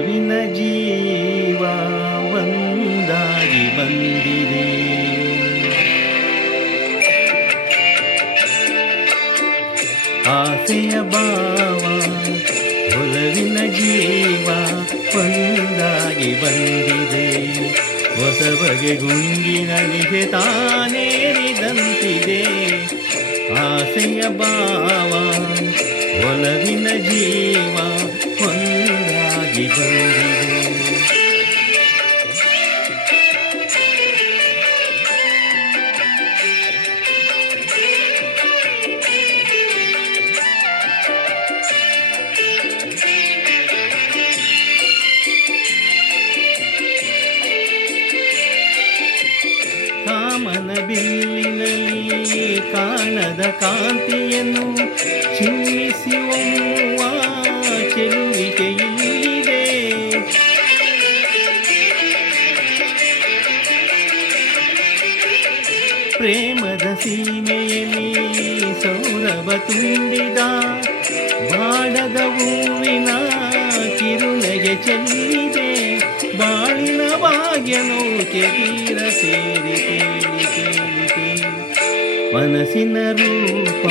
ಒಲವಿನ ಜೀವ ಒಂದಾಗಿ ಬಂದಿದೆ. ಆಸೆಯ ಭಾವ ಒಲವಿನ ಜೀವ ಒಂದಾಗಿ ಬಂದಿದೆ. ಹೊಸ ಬಗೆ ಗುಂಗಿನಲಿಗೆ ತಾನೇರಿದಂತಿದೆ. ಆಸೆಯ ಭಾವ ಒಲವಿನ ಜೀವ ಒಂದಾಗಿ ಬಂದಿದೆ. ಕಾಮನ ಬಿಲ್ಲಿನಲ್ಲಿ ಕಾಣದ ಕಾಂತಿಯನ್ನು ಚಿಮ್ಮಿಸಿ ಒಮ್ಮುವ ಚೆಲುವಿಕೆ ಇಲ್ಲಿದೆ. ಪ್ರೇಮದ ಸೀಮೆಯಲ್ಲಿ ಸೌರಭ ತುಂಬಿದ ಬಾಡದ ಹೂವಿನ ಕಿರುನಗೆ ಚೆಲ್ಲಿದೆ. ಬಾಳಿನ ಭಾಗ್ಯ ನೌಕೆ ತೀರ ಸೇರಿ ತೇಲಿ ತೇಲಿ ತೇಲಿ ಮನಸ್ಸಿನ ರೂಪ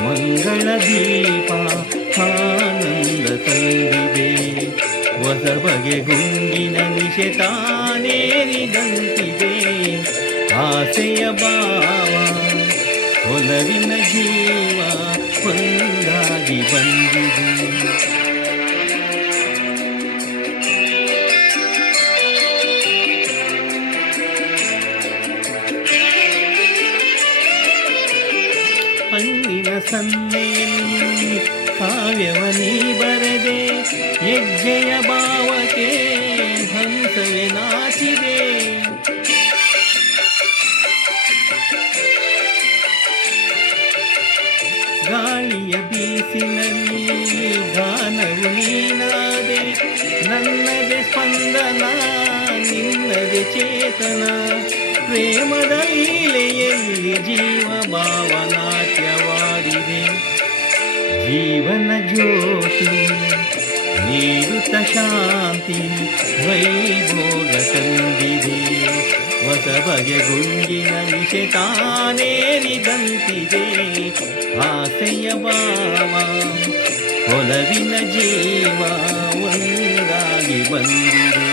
ಮಂಗಳ ದೀಪ ಆನಂದ ತಂದಿದೆ. ಹೊಸ ಬಗೆ ಗುಂಗಿನ ನಿಶೆ ತಾನೇರಿದಂತಿದೆ. ಆಸೆಯ ಭಾವ ಒಲವಿನ ಜೀವ ಒಂದಾಗಿ ಬಂದಿದೆ. ಹಣ್ಣಿನ ಸನ್ನೆಯಲ್ಲಿ ಕಾವ್ಯವನೀ ಬರದೆ ಹೆಜ್ಜೆಯ ಭಾವಕ್ಕೆ ಹಂಸವೇ ನಾಚಿದೆ. ಗಾಳಿಯ ಬೀಸಿನಲ್ಲಿ ಗಾನವು ನೀನಾದೆ. ನನ್ನದೆ ಸ್ಪಂದನ ನಿನ್ನದೆ ಚೇತನ. ಪ್ರೇಮದ ಲೀಲೆಯಲ್ಲಿ ಜೀವ ಭಾವನಾಟ್ಯವಾಡಿದೆ. ಜೀವನ ಜ್ಯೋತಿ ನೀಡುತ್ತ ಶಾಂತಿ ವೈಭೋಗ ತಂದಿದೆ. ಹೊಸ ಬಗೆ ಗುಂಗಿನ ನಿಶೆ ತಾನೇರಿದಂತಿದೆ. ಆಸೆಯ ಭಾವ ಒಲವಿನ ಜೀವ ಒಂದಾಗಿ ಬಂದಿದೆ.